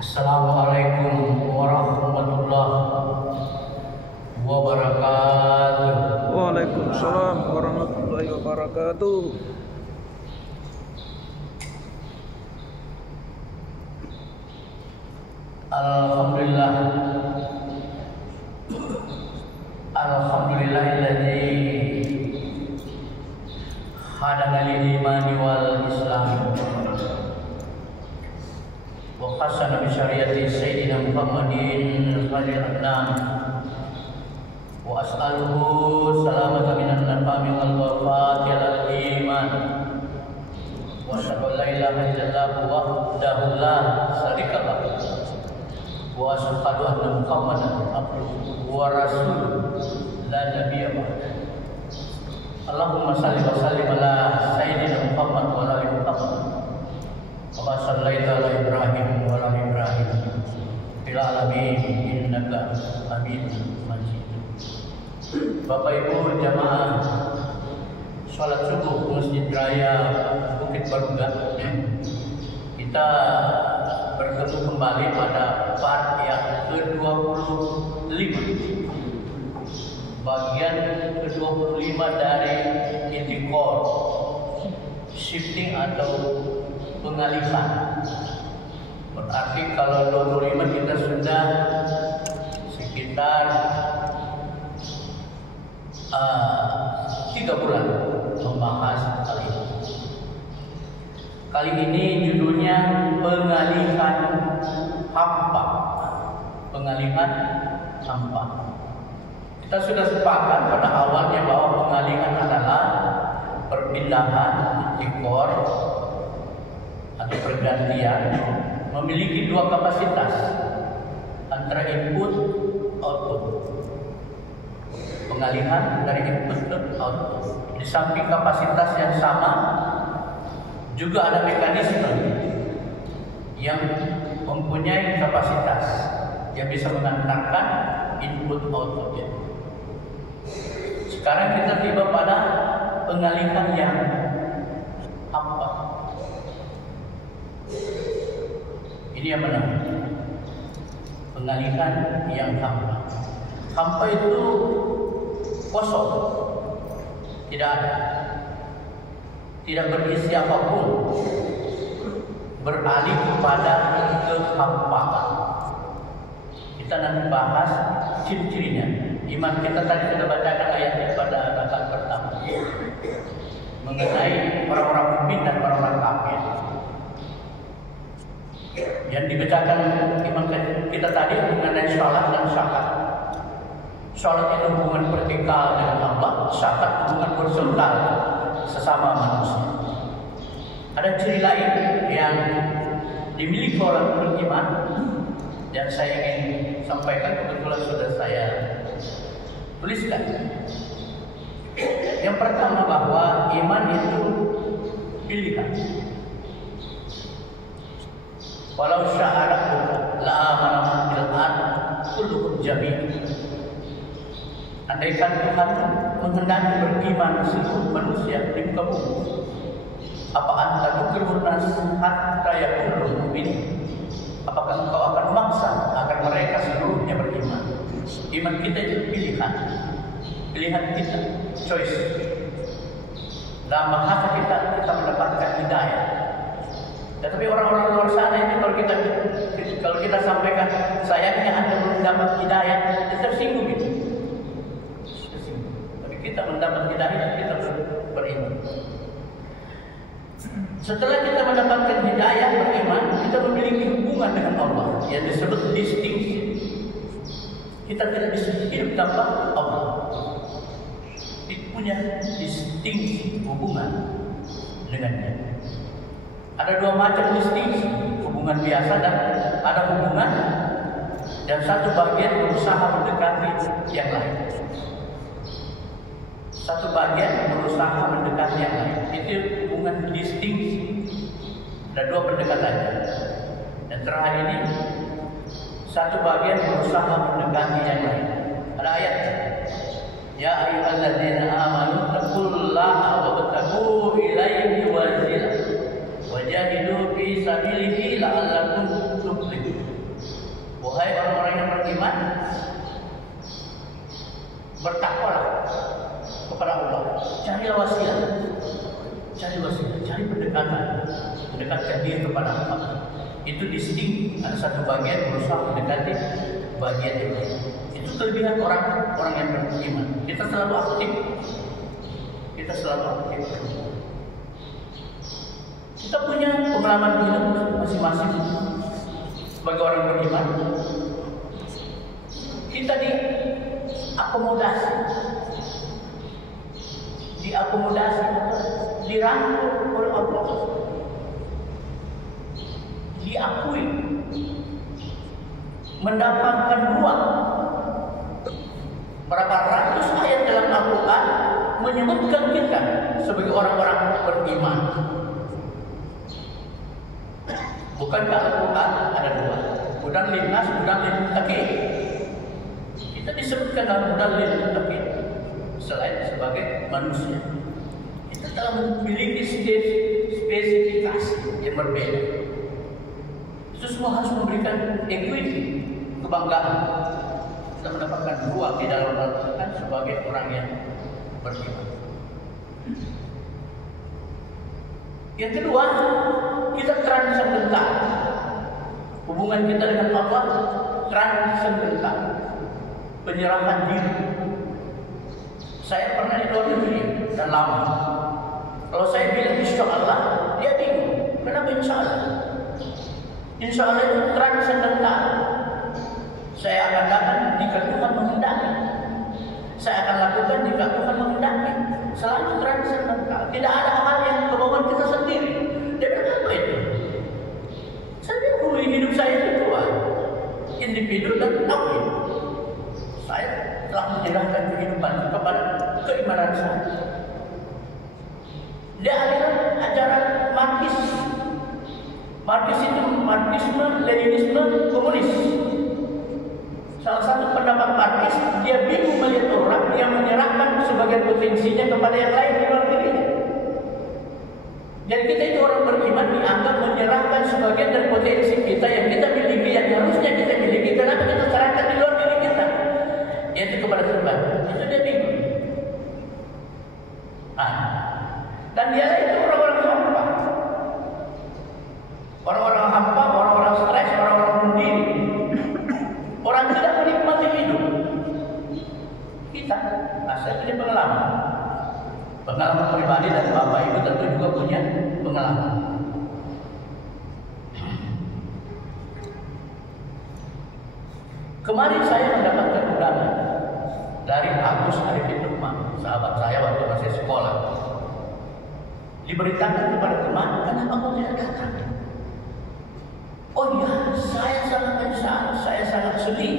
Assalamualaikum warahmatullahi wabarakatuh. Waalaikumsalam warahmatullahi wabarakatuh. Alhamdulillah. Alhamdulillahilladzi hadana lil imani wal islam wa khassana bi syariati sayyidina Muhammadin khairil anam wa as'aluhu salamata minan naqami wal wafati al iman wa asyhadu an la ilaha illallah wahdahu la syarika lahu wa asyhadu anna Muhammadan abduhu wa rasuluhu la nabiyya ba'dahu. Allahumma salli wa sallim ala sayyidina Muhammad wa ala ali Muhammad. Wa sallaita ala Ibrahim wa ala Ibrahim fil alamin innaka Hamidum Majid. Bapak Ibu jamaah salat subuh Masjid Raya Bukit Barungga, kita bertemu kembali pada part yang ke-25, bagian ke-25 dari intikor, shifting atau pengalihan. Berarti kalau 25 kita sudah sekitar 3 bulan membahas hal ini. Kali ini judulnya pengalihan hampa. Pengalihan hampa. Kita sudah sepakat pada awalnya bahwa pengalihan adalah perpindahan intikor atau pergantian memiliki dua kapasitas antara input output. Pengalihan dari input ke output. Di samping kapasitas yang sama, juga ada mekanisme yang mempunyai kapasitas yang bisa mengantarkan input outputnya. Sekarang kita tiba pada pengalihan yang hampa. Ini yang mana? Pengalihan yang hampa. Hampa itu kosong, tidak ada, tidak berisi apapun, beralih kepada kehampaan. Kita nanti bahas ciri-cirinya. Iman kita tadi sudah bacakan ayatnya pada rakaat pertama mengenai orang-orang mukmin dan orang-orang kafir. Yang dibacakan iman kita tadi mengenai sholat dan zakat. Sholat itu hubungan vertikal dengan Allah, zakat hubungan horizontal sesama manusia. Ada ciri lain yang dimiliki orang beriman yang saya ingin sampaikan, kebetulan sudah saya tuliskan. Yang pertama bahwa iman itu pilihan. Walau syaa rabbuka la amana man fil ardh kulluhum jami'an. Andaikan Tuhan menghendaki beriman seluruh manusia di muka bumi, apa anta tukirun nas hatta yakunu mu'minin? Apakah engkau akan memaksa agar mereka seluruhnya beriman? Iman kita itu pilihan, pilihan kita, choice. Dalam bahasa kita mendapatkan hidayah. Tetapi orang-orang luar sana ini kalau kita sampaikan sayangnya Anda belum mendapat hidayah, dia tersinggung gitu. Tapi kita mendapat hidayah, kita beriman. Setelah kita mendapatkan hidayah beriman, kita memiliki hubungan dengan Allah yang disebut distingsi. Kita tidak bisa hidup tanpa Allah. Kita punya distingsi hubungan dengannya. Ada dua macam distingsi, hubungan biasa dan ada hubungan yang satu bagian berusaha mendekati yang lain. Satu bagian berusaha mendekati yang lain. Itu hubungan distingsi. Ada dua pendekatannya. Dan terakhir ini satu bagian berusaha mendekati yang lain. Ada ayat, ya ayyuhalladzina amanu taqullaha wabtaghu ilaihi wasilah wajahidu fi sabilihi la'allakum tuflihun. bertakwalah kepada Allah. Cari wasilah, cari mendekatkan diri kepada Allah. Itu di sini ada satu bagian berusaha mendekati bagian yang lain. Itu kelebihan orang yang beriman. Kita selalu aktif. Kita punya pengalaman hidup masing-masing sebagai orang beriman. Kita diakomodasi, dirangkul oleh Allah, diakui, mendapatkan ruang. Berapa ratus ayat dalam Al-Quran menyebutkan kita sebagai orang-orang beriman. Bukankah Al-Quran ada dua, hudan linnas, hudan lil muttaqin? Kita disebutkan dalam hudan lil muttaqin selain sebagai manusia. Kita telah memiliki spesifikasi yang berbeda. Itu semua harus memberikan equity, kebanggaan. Kita mendapatkan ruang di dalam Al-Quran sebagai orang yang beriman. Yang kedua, kita transendental. Hubungan kita dengan Allah transendental, penyerahan diri. Saya pernah di luar negeri dan lama. Kalau saya bilang insya Allah, dia bingung. Kenapa insya Allah? Insya Allah itu transendental. Saya akan datang jika Tuhan menghendaki. Saya akan lakukan jika Tuhan menghendaki. Selalu transendental. Tidak ada hal yang kemauan kita sendiri. Dia bilang apa itu? Saya bilang hidup saya itu dua, individu dan tauhid. Saya telah menyerahkan kehidupan kepada keimanan saya. Dia adalah ajaran Marxis. Marxis itu Marxisme, Leninisme, komunis. Salah satu pendapat Marxis, dia bingung melihat orang yang menyerahkan sebagian potensinya kepada yang lain di luar dirinya. Jadi kita itu orang beriman dianggap menyerahkan sebagian dari potensi kita yang kita miliki, yang harusnya kita miliki, kenapa kita serahkan di luar diri kita? Yaitu kepada Tuhan. Itu dia bingung. Dan dia itu orang-orang hampa. Orang-orang hampa, orang-orang stres, orang-orang bunuh diri. Orang tidak menikmati hidup. Kita, saya punya pengalaman pribadi, dan Bapak Ibu tentu juga punya pengalaman. Kemarin saya mendapatkan undangan dari Agus Arifin Nukman, sahabat saya waktu masih sekolah. Diberitakan kepada teman, kenapa kau tidak datang? Oh iya, saya sangat menyesal, saya sangat sedih.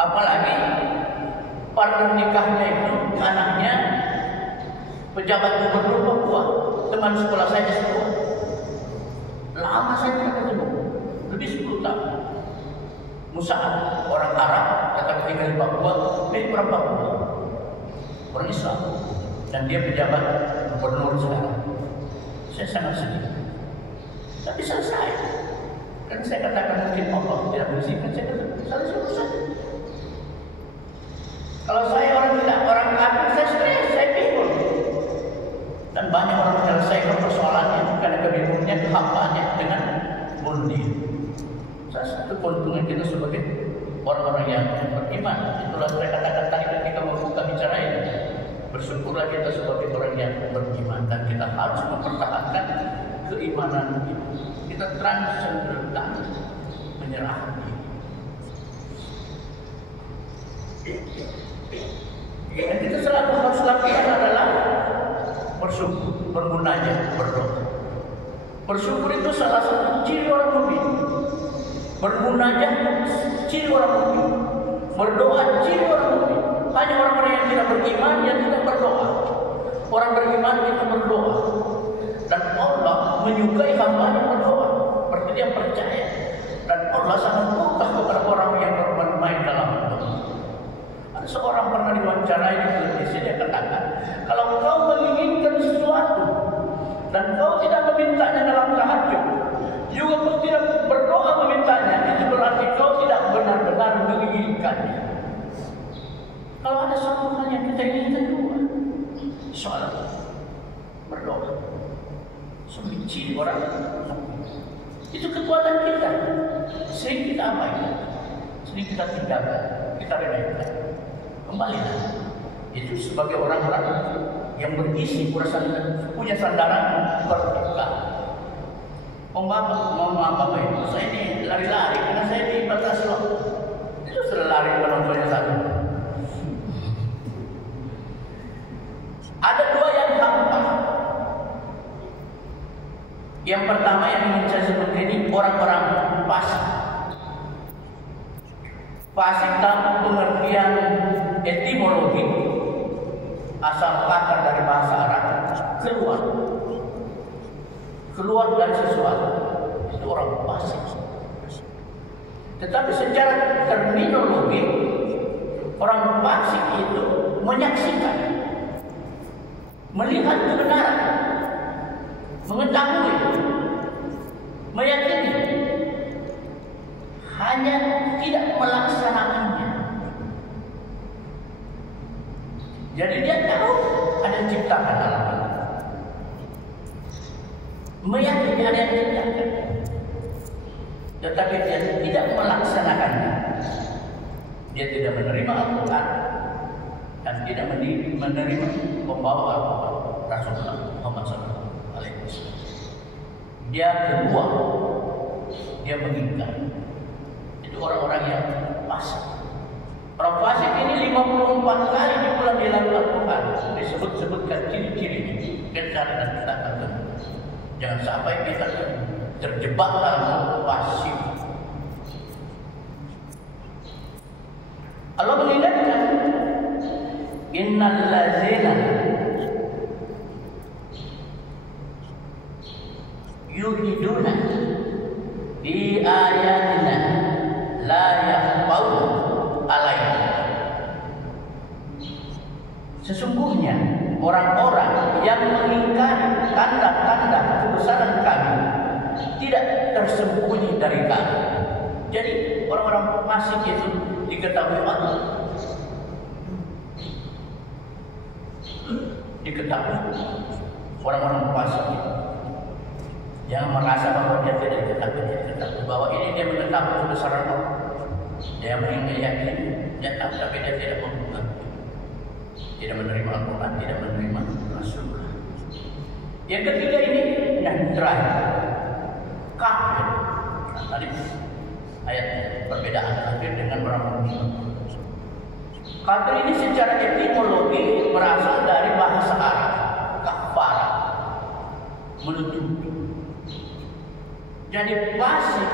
Apalagi partner nikahnya itu anaknya pejabat gubernur Papua, teman sekolah saya di sekolah. Lama saya tidak ketemu, lebih 10 tahun. Musa'ab, orang Arab, datang tinggal di Papua, orang Papua, orang Islam, dan dia pejabat gubernur sekarang. Saya sangat sedih, tapi selesai. Kan saya katakan mungkin Allah tidak mengizinkan, saya katakan selesai. Kalau saya orang kafir, saya stres, saya bingung. Dan banyak orang menyelesaikan persoalannya karena kebingungannya, kehampaannya dengan bunuh diri. Salah satu keuntungan kita sebagai orang-orang yang beriman, itulah saya katakan tadi ketika membuka bicara ini. Bersyukurlah kita sebagai orang yang beriman, dan kita harus mempertahankan keimanan kita. Kita transendental, menyerah diri. Yang kita selalu harus lakukan adalah bersyukur, bermunajat, berdoa. Bersyukur itu salah satu ciri orang mukmin. Bermunajat ciri orang mukmin. Berdoa ciri orang mukmin. Hanya orang-orang yang tidak beriman yang tidak berdoa. Orang beriman itu berdoa, dan Allah menyukai hamba yang berdoa, seperti dia percaya. Dan Allah sangat suka kepada orang yang bermain dalam doa. Ada seorang pernah diwawancarai di televisi, dia katakan, kalau kau menginginkan sesuatu dan kau tidak memintanya dalam tahajud, juga kau tidak berdoa memintanya, itu berarti kau tidak benar-benar menginginkannya. Kalau ada suatu sholat, berdoa, membenci orang. Itu kekuatan kita. Sering kita abaikan, sering kita tinggalkan, kita remehkan. Kembalilah. Itu sebagai orang-orang yang berisi punya sandaran berbuka. Mohon maaf Bapak Ibu, saya ini lari-lari karena saya dibatasi waktu. Itu sudah lari penontonnya satu. Ada dua yang hampa. Yang pertama yang ingin saya sebutkan ini orang-orang fasik. Fasik dalam pengertian etimologi, asal kata dari bahasa Arab, keluar dari sesuatu. Itu orang fasik. Tetapi secara terminologi, orang fasik itu menyaksikan, melihat kebenaran, mengetahui, meyakini, hanya tidak melaksanakannya. Jadi dia tahu ada ciptaan alam ini, meyakini ada yang diciptakan, tetapi dia tidak melaksanakannya. Dia tidak menerima Al-Quran dan tidak menerima pembawa Al-Quran Rasulullah Muhammad SAW. Dia keluar, dia mengingkar. Itu orang-orang yang fasik. Orang fasik ini 54 kali diulang di dalam Al-Quran, disebut-sebutkan ciri-cirinya. Kita dan kita akan jangan sampai kita terjebak dalam fasik. Allah mengingatkan, innal ladzina yuhiduna bi ayatina la yakhfauna alaina. Sesungguhnya orang-orang yang mengingkari tanda-tanda kebesaran kami tidak tersembunyi dari kami. Jadi orang-orang fasik itu diketahui Allah, diketahui orang-orang fasik itu. Jangan merasa bahwa dia tidak diketahui, dia diketahui bahwa ini dia mengetahui kebesaran Allah. Dia meyakini, dia tahu, tapi dia tidak membuka, tidak menerima Al-Quran, tidak menerima Rasulullah. Yang ketiga ini yang terakhir, kafir. Nah, tadi ayat perbedaan kafir dengan orang mukmin. Kafir ini secara etimologi berasal dari bahasa Arab, kafar, menutupi. Jadi fasik,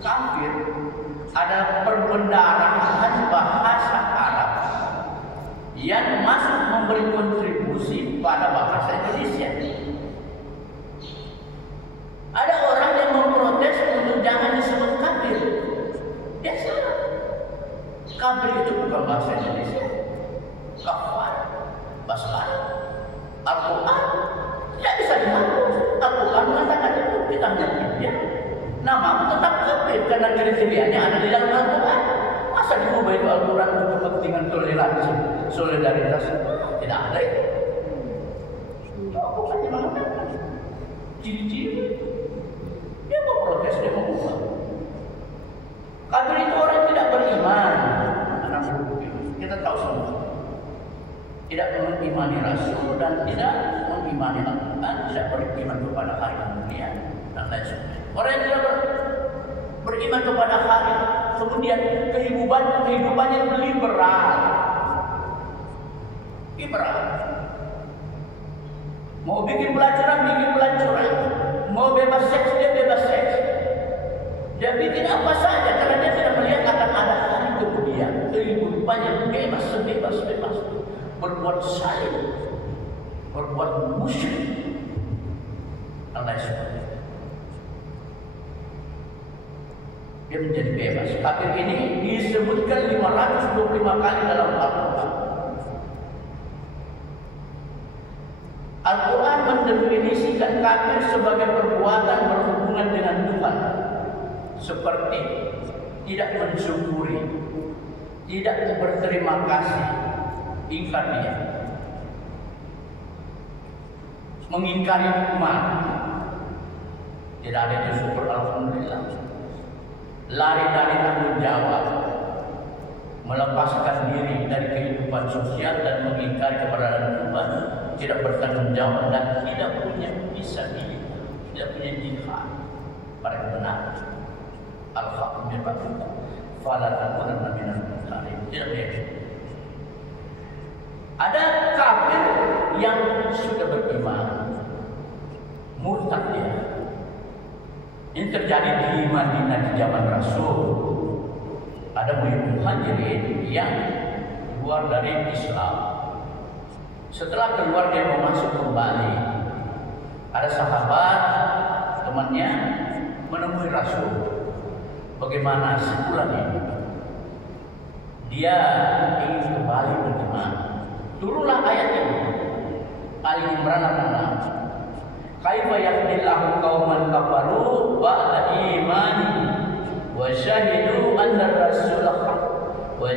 kafir adalah perbendarahan bahasa Arab yang masuk memberi kontribusi pada bahasa Indonesia. Ada orang yang memprotes untuk jangan disebut kafir. Ya salah. Kafir itu bukan bahasa Indonesia. Kafar, bahasa Arab. Al-Quran tidak bisa dihapus. Al-Quran mengatakan itu, kita mengerti ya. Namamu tetap kafir karena kriterianya ada di dalam Al-Quran. Masa diubah itu Al-Quran untuk kepentingan toleransi, solidaritas? Tidak ada itu. Bukan di mana? Ciri-ciri. Dia mau protes, dia mau ubah. Kafir itu orang yang tidak beriman. Kita tahu semua. Tidak mengimani Rasul dan tidak mengimani Al-Quran, tidak beriman kepada hari kemudian dan lain sebagainya. Orang yang tidak beriman kepada hari, kemudian kehidupannya liberal. Mau bikin pelacuran, mau bebas seks, dia bebas seks. Dia bikin apa saja karena dia tidak melihat akan ada hari kemudian. Kehidupannya bebas. Berbuat saling, berbuat musyrik, dan lain sebagainya. Dia menjadi bebas. Kafir ini disebutkan 525 kali dalam Al-Quran. Al-Quran mendefinisikan kafir sebagai perbuatan berhubungan dengan Tuhan, seperti tidak mensyukuri, tidak berterima kasih, ingkar dia. mengingkari nikmat. Tidak ada itu syukur alhamdulillah. Lari dari tanggung jawab, melepaskan diri dari kehidupan sosial dan mengingkari keberadaan Tuhan, tidak bertanggung jawab dan tidak punya fisabilillah, tidak punya jihad pada kebenaran. Al-Haqqu min rabbika fala takunanna minal mumtarin. Tidak begitu. Ada kafir yang sudah beriman, murtad dia. Ini terjadi di Madinah di zaman Rasul. Ada muhajirin yang keluar dari Islam. Setelah keluar dia mau masuk kembali. Ada sahabat temannya menemui Rasul. Bagaimana sebulan ini? Dia ingin kembali beriman. Turunlah ayat ini. Ali Imran 6. Kaifa yahdillahu qauman kafaru ba'da imani wa syahidu anna ar-rasul haqq wa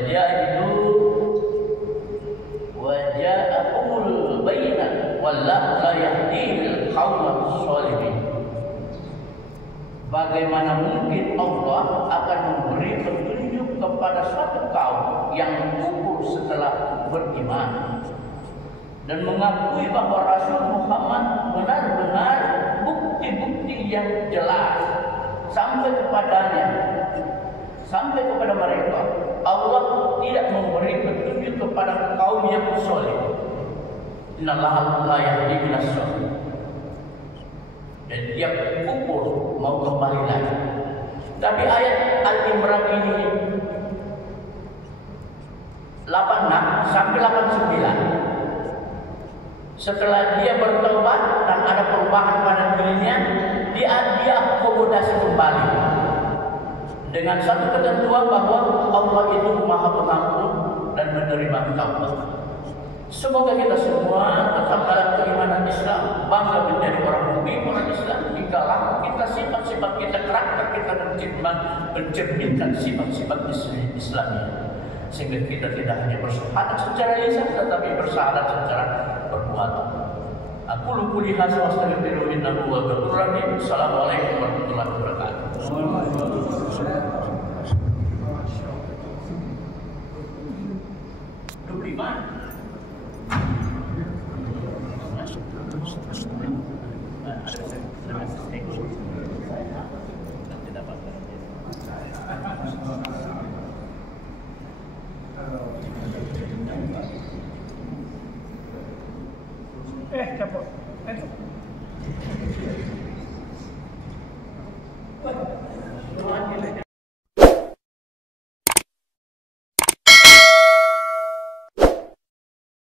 ja'ahumul bayyinah wallahu la yahdil qauman shalihin. Bagaimana mungkin Allah akan memberi petunjuk kepada suatu kaum yang kufur setelah beriman dan mengakui bahwa Rasul Muhammad benar-benar bukti-bukti yang jelas sampai kepadanya, sampai kepada mereka. Allah tidak memberi petunjuk kepada kaum yang saleh. Innallaha la yahdi minas salih. Dan dia kufur mau kembali lagi. Tapi ayat Al-Imran ini 86 sampai 89. Setelah dia bertobat dan ada perubahan pada dirinya, dia akomodasi kembali dengan satu ketentuan bahwa Allah itu Maha Pengampun dan menerima taubat. Semoga kita semua tetap dalam keimanan Islam, bangga menjadi orang mukmin, orang Islam. Jikalau kita sifat-sifat kita, karakter kita mencerminkan sifat-sifat Islamiyah, sehingga kita tidak hanya bersyahadat secara lisan, tetapi bersyahadat secara perbuatan. Aku lupa lihat wastaghfiru innahu huwal ghafurur rahim. Assalamualaikum warahmatullahi wabarakatuh. Capot.